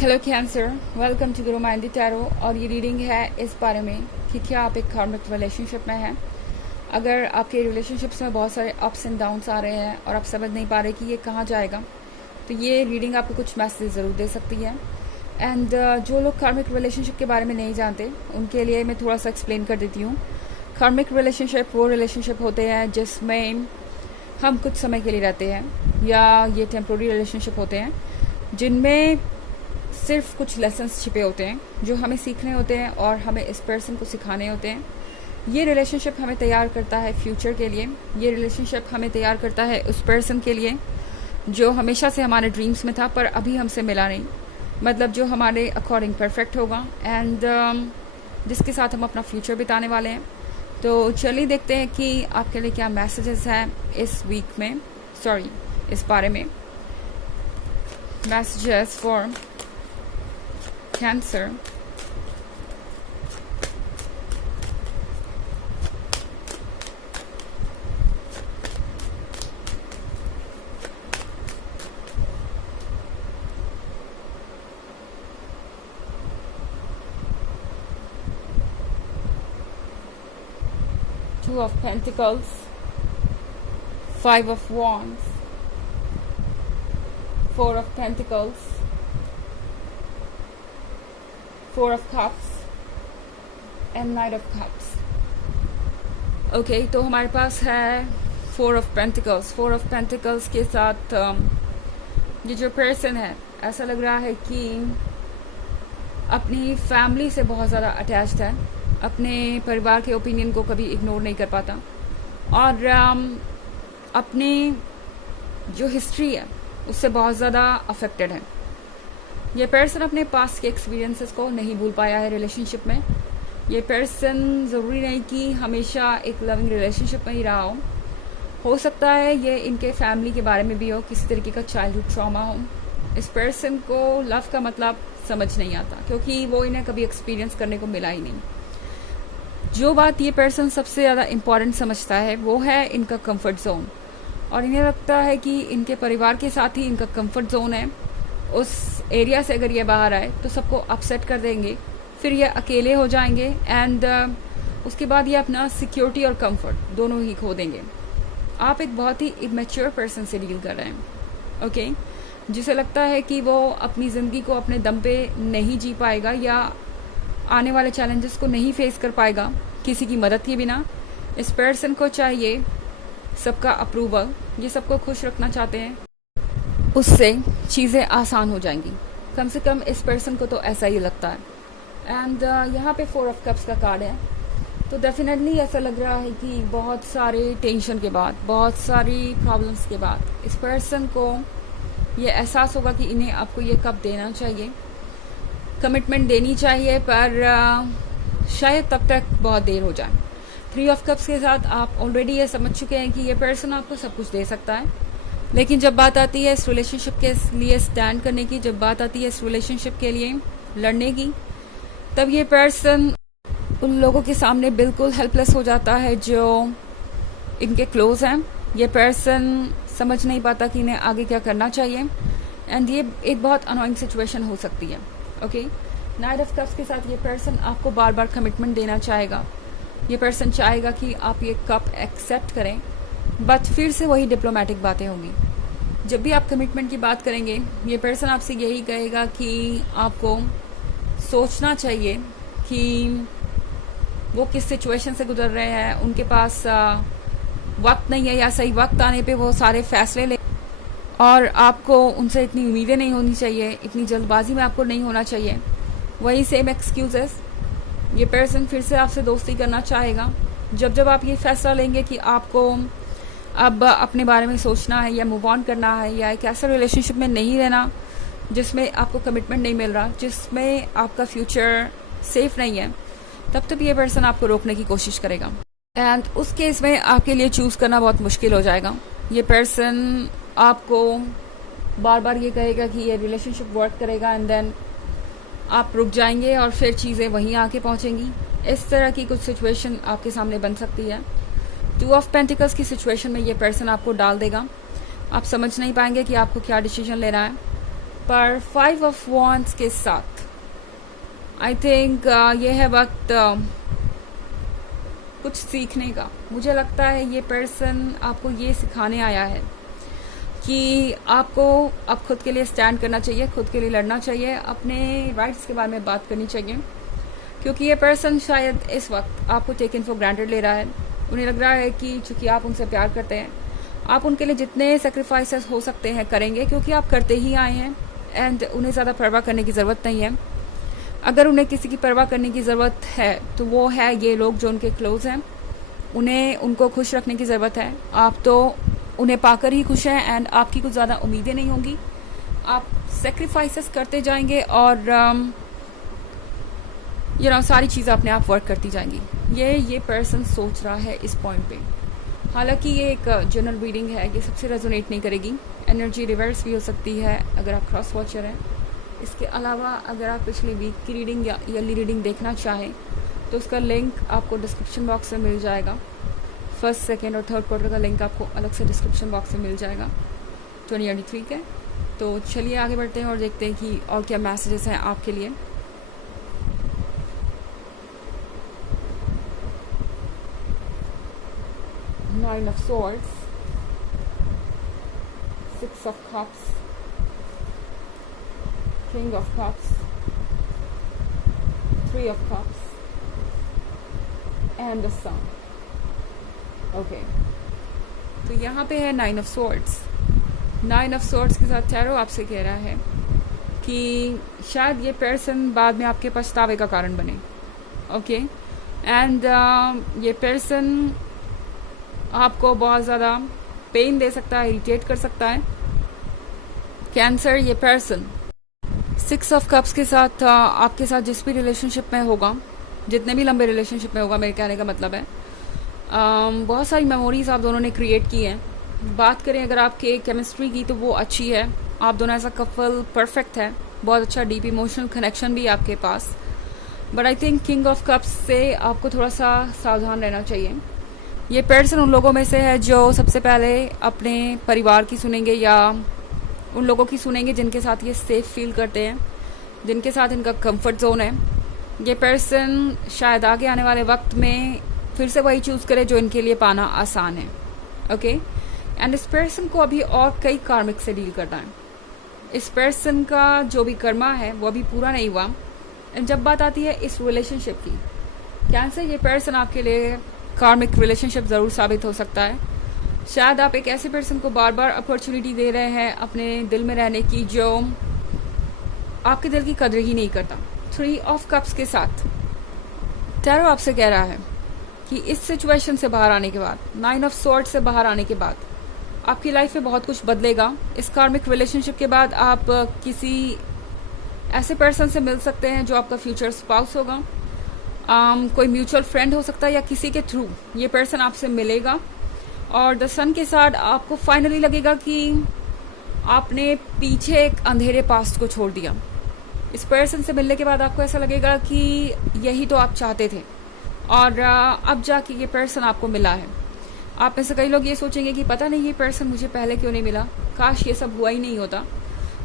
Hello cancer, welcome to Guru माइंडी tarot. और ये reading है इस बारे में कि क्या आप एक कार्मिक रिलेशनशिप में हैं। अगर आपके रिलेशनशिप्स में बहुत सारे अप्स एंड डाउन्स आ रहे हैं और आप समझ नहीं पा रहे कि ये कहाँ जाएगा, तो ये रीडिंग आपको कुछ मैसेज ज़रूर दे सकती है। एंड जो लोग कार्मिक रिलेशनशिप के बारे में नहीं जानते उनके लिए मैं थोड़ा सा एक्सप्लेन कर देती हूँ। कार्मिक रिलेशनशिप वो रिलेशनशिप होते हैं जिसमें हम कुछ समय के लिए रहते हैं, या ये टेम्प्रोरी रिलेशनशिप होते हैं जिनमें सिर्फ कुछ लेसन्स छिपे होते हैं जो हमें सीखने होते हैं और हमें इस पर्सन को सिखाने होते हैं। ये रिलेशनशिप हमें तैयार करता है फ्यूचर के लिए। ये रिलेशनशिप हमें तैयार करता है उस पर्सन के लिए जो हमेशा से हमारे ड्रीम्स में था पर अभी हमसे मिला नहीं, मतलब जो हमारे अकॉर्डिंग परफेक्ट होगा एंड जिसके साथ हम अपना फ्यूचर बिताने वाले हैं। तो चलिए देखते हैं कि आपके लिए क्या मैसेजेस हैं इस वीक में, इस बारे में। Messages for Cancer, Two of Pentacles, Five of Wands, Four of Pentacles, Four of Cups and Knight of Cups। Okay, तो हमारे पास है Four of Pentacles। Four of Pentacles के साथ ये जो पर्सन है ऐसा लग रहा है कि अपनी फैमिली से बहुत ज़्यादा अटैच्ड है, अपने परिवार के ओपिनियन को कभी इग्नोर नहीं कर पाता और अपनी जो हिस्ट्री है उससे बहुत ज़्यादा अफेक्टेड है। ये पर्सन अपने पास के एक्सपीरियंसेस को नहीं भूल पाया है रिलेशनशिप में। ये पर्सन ज़रूरी नहीं कि हमेशा एक लविंग रिलेशनशिप में ही रहा हो सकता है ये इनके फैमिली के बारे में भी हो, किसी तरीके का चाइल्डहुड ट्रॉमा हो। इस पर्सन को लव का मतलब समझ नहीं आता क्योंकि वो इन्हें कभी एक्सपीरियंस करने को मिला ही नहीं। जो बात ये पर्सन सबसे ज़्यादा इम्पॉर्टेंट समझता है वो है इनका कंफर्ट जोन, और इन्हें लगता है कि इनके परिवार के साथ ही इनका कंफर्ट जोन है। उस एरिया से अगर ये बाहर आए तो सबको अपसेट कर देंगे, फिर ये अकेले हो जाएंगे एंड उसके बाद ये अपना सिक्योरिटी और कंफर्ट दोनों ही खो देंगे। आप एक बहुत ही इमेच्योर पर्सन से डील कर रहे हैं, ओके, जिसे लगता है कि वो अपनी ज़िंदगी को अपने दम पे नहीं जी पाएगा या आने वाले चैलेंजेस को नहीं फेस कर पाएगा किसी की मदद के बिना। इस पर्सन को चाहिए सबका अप्रूवल, ये सबको खुश रखना चाहते हैं, उससे चीज़ें आसान हो जाएंगी। कम से कम इस पर्सन को तो ऐसा ही लगता है। एंड यहाँ पे फोर ऑफ कप्स का कार्ड है, तो डेफिनेटली ऐसा लग रहा है कि बहुत सारे टेंशन के बाद, बहुत सारी प्रॉब्लम्स के बाद इस पर्सन को ये एहसास होगा कि इन्हें आपको ये कप देना चाहिए, कमिटमेंट देनी चाहिए, पर शायद तब तक बहुत देर हो जाए। थ्री ऑफ कप्स के साथ आप ऑलरेडी ये समझ चुके हैं कि ये पर्सन आपको सब कुछ दे सकता है, लेकिन जब बात आती है इस रिलेशनशिप के लिए स्टैंड करने की, जब बात आती है इस रिलेशनशिप के लिए लड़ने की, तब ये पर्सन उन लोगों के सामने बिल्कुल हेल्पलेस हो जाता है जो इनके क्लोज हैं। ये पर्सन समझ नहीं पाता कि इन्हें आगे क्या करना चाहिए एंड ये एक बहुत अनोइंग सिचुएशन हो सकती है। ओके, नाइट ऑफ कप्स के साथ ये पर्सन आपको बार बार कमिटमेंट देना चाहेगा। ये पर्सन चाहेगा कि आप ये कप एक्सेप्ट करें, बट फिर से वही डिप्लोमेटिक बातें होंगी। जब भी आप कमिटमेंट की बात करेंगे ये पर्सन आपसे यही कहेगा कि आपको सोचना चाहिए कि वो किस सिचुएशन से गुजर रहे हैं, उनके पास वक्त नहीं है या सही वक्त आने पे वो सारे फैसले ले, और आपको उनसे इतनी उम्मीदें नहीं होनी चाहिए, इतनी जल्दबाजी में आपको नहीं होना चाहिए। वही सेम एक्सक्यूजेस ये पर्सन फिर से आपसे दोस्ती करना चाहेगा। जब जब आप ये फैसला लेंगे कि आपको अब अपने बारे में सोचना है या मूव ऑन करना है या एक ऐसा रिलेशनशिप में नहीं रहना जिसमें आपको कमिटमेंट नहीं मिल रहा, जिसमें आपका फ्यूचर सेफ नहीं है, तब ये पर्सन आपको रोकने की कोशिश करेगा एंड उस केस में आपके लिए चूज़ करना बहुत मुश्किल हो जाएगा। ये पर्सन आपको बार बार ये कहेगा कि ये रिलेशनशिप वर्क करेगा एंड देन आप रुक जाएंगे और फिर चीज़ें वहीं आके पहुंचेंगी। इस तरह की कुछ सिचुएशन आपके सामने बन सकती है। टू ऑफ पेंटिकल्स की सिचुएशन में ये पर्सन आपको डाल देगा, आप समझ नहीं पाएंगे कि आपको क्या डिसीजन लेना है, पर 5 ऑफ वॉन्ड्स के साथ आई थिंक ये है वक्त कुछ सीखने का। मुझे लगता है ये पर्सन आपको ये सिखाने आया है कि आपको अब खुद के लिए स्टैंड करना चाहिए, खुद के लिए लड़ना चाहिए, अपने राइट्स के बारे में बात करनी चाहिए, क्योंकि ये पर्सन शायद इस वक्त आपको टेकन फॉर ग्रांटेड ले रहा है। उन्हें लग रहा है कि चूंकि आप उनसे प्यार करते हैं, आप उनके लिए जितने सेक्रीफाइसेस हो सकते हैं करेंगे, क्योंकि आप करते ही आए हैं एंड उन्हें ज़्यादा परवाह करने की ज़रूरत नहीं है। अगर उन्हें किसी की परवाह करने की ज़रूरत है तो वो है ये लोग जो उनके क्लोज हैं। उन्हें उनको खुश रखने की ज़रूरत है। आप तो उन्हें पाकर ही खुश हैं एंड आपकी कुछ ज़्यादा उम्मीदें नहीं होंगी। आप सेक्रीफाइसेस करते जाएंगे और सारी चीज़ें अपने आप वर्क करती जाएंगी। ये पर्सन सोच रहा है इस पॉइंट पे। हालांकि ये एक जनरल रीडिंग है, ये सबसे रेजोनेट नहीं करेगी। एनर्जी रिवर्स भी हो सकती है अगर आप क्रॉस वॉचर हैं। इसके अलावा अगर आप पिछले वीक की रीडिंग या ईयरली रीडिंग देखना चाहें तो उसका लिंक आपको डिस्क्रिप्शन बॉक्स में मिल जाएगा। फर्स्ट, सेकेंड और थर्ड क्वार्टर का लिंक आपको अलग से डिस्क्रिप्शन बॉक्स में मिल जाएगा 2023 के। तो चलिए आगे बढ़ते हैं और देखते हैं कि और क्या मैसेजेस हैं आपके लिए। Nine of Swords, Six of Cups, King of Cups, Three of Cups, and the Sun. Okay. तो यहाँ पे है Nine of Swords. Nine of Swords के साथ टैरो आपसे कह रहा है कि शायद ये पर्सन बाद में आपके पछतावे का कारण बने। ओके, एंड ये पर्सन आपको बहुत ज़्यादा पेन दे सकता है, इरिटेट कर सकता है। कैंसर, ये पर्सन 6 ऑफ कप्स के साथ आपके साथ जिस भी रिलेशनशिप में होगा, जितने भी लंबे रिलेशनशिप में होगा, मेरे कहने का मतलब है बहुत सारी मेमोरीज आप दोनों ने क्रिएट की हैं। बात करें अगर आपके केमिस्ट्री की तो वो अच्छी है। आप दोनों ऐसा कपल परफेक्ट है, बहुत अच्छा डीप इमोशनल कनेक्शन भी है आपके पास। But I think King of Cups से आपको थोड़ा सा सावधान रहना चाहिए। ये पर्सन उन लोगों में से है जो सबसे पहले अपने परिवार की सुनेंगे या उन लोगों की सुनेंगे जिनके साथ ये सेफ फील करते हैं, जिनके साथ इनका कंफर्ट जोन है। ये पर्सन शायद आगे आने वाले वक्त में फिर से वही चूज़ करे जो इनके लिए पाना आसान है। ओके, एंड इस पर्सन को अभी और कई कार्मिक से डील करना है। इस पर्सन का जो भी कर्मा है वो अभी पूरा नहीं हुआ। एंड जब बात आती है इस रिलेशनशिप की, कैंसर, ये पर्सन आपके लिए कार्मिक रिलेशनशिप ज़रूर साबित हो सकता है। शायद आप एक ऐसे पर्सन को बार बार अपॉर्चुनिटी दे रहे हैं अपने दिल में रहने की जो आपके दिल की कदर ही नहीं करता। 3 ऑफ कप्स के साथ टैरो आपसे कह रहा है कि इस सिचुएशन से बाहर आने के बाद, 9 ऑफ स्वॉर्ड से बाहर आने के बाद आपकी लाइफ में बहुत कुछ बदलेगा। इस कार्मिक रिलेशनशिप के बाद आप किसी ऐसे पर्सन से मिल सकते हैं जो आपका फ्यूचर स्पाउस होगा। कोई म्यूचुअल फ्रेंड हो सकता है या किसी के थ्रू ये पर्सन आपसे मिलेगा। और द सन के साथ आपको फाइनली लगेगा कि आपने पीछे एक अंधेरे पास्ट को छोड़ दिया। इस पर्सन से मिलने के बाद आपको ऐसा लगेगा कि यही तो आप चाहते थे और अब जाके ये पर्सन आपको मिला है। आप में से कई लोग ये सोचेंगे कि पता नहीं ये पर्सन मुझे पहले क्यों नहीं मिला, काश ये सब हुआ ही नहीं होता।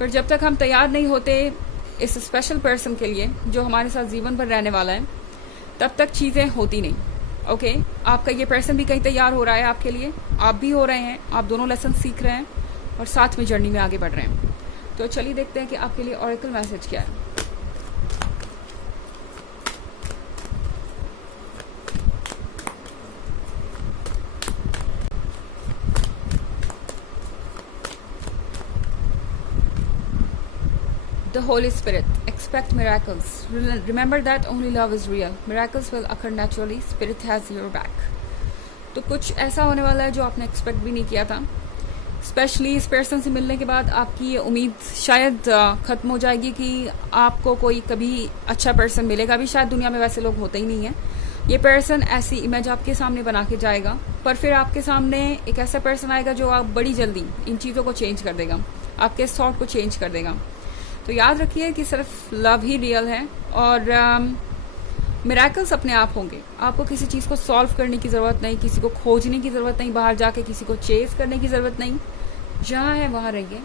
पर जब तक हम तैयार नहीं होते इस स्पेशल पर्सन के लिए जो हमारे साथ जीवन भर रहने वाला है, तब तक चीज़ें होती नहीं। ओके, आपका ये पर्सन भी कहीं तैयार हो रहा है आपके लिए, आप भी हो रहे हैं। आप दोनों लेसन सीख रहे हैं और साथ में जर्नी में आगे बढ़ रहे हैं। तो चलिए देखते हैं कि आपके लिए ऑरेकल मैसेज क्या है। The Holy Spirit, expect miracles. Remember that only love is real. Miracles will occur naturally. Spirit has your back. तो कुछ ऐसा होने वाला है जो आपने एक्सपेक्ट भी नहीं किया था। स्पेशली इस पर्सन से मिलने के बाद आपकी ये उम्मीद शायद ख़त्म हो जाएगी कि आपको कोई कभी अच्छा पर्सन मिलेगा भी। शायद दुनिया में वैसे लोग होते ही नहीं हैं। ये पर्सन ऐसी इमेज आपके सामने बना के जाएगा, पर फिर आपके सामने एक ऐसा पर्सन आएगा जो आप बड़ी जल्दी इन चीज़ों को चेंज कर देगा, आपके थॉट को चेंज कर देगा। तो याद रखिए कि सिर्फ लव ही रियल है और मिरेकल्स अपने आप होंगे। आपको किसी चीज़ को सॉल्व करने की ज़रूरत नहीं, किसी को खोजने की ज़रूरत नहीं, बाहर जाके किसी को चेस करने की ज़रूरत नहीं। जहाँ है वहाँ रहिए,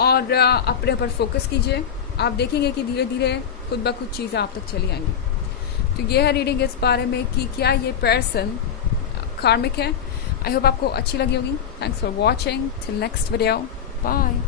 और अपने ऊपर फोकस कीजिए। आप देखेंगे कि धीरे धीरे खुद ब खुद चीज़ें आप तक चली आएंगी। तो ये है रीडिंग इस बारे में कि क्या ये पर्सन कार्मिक है। आई होप आपको अच्छी लगी होगी। Thanks for watching. Till next video, bye.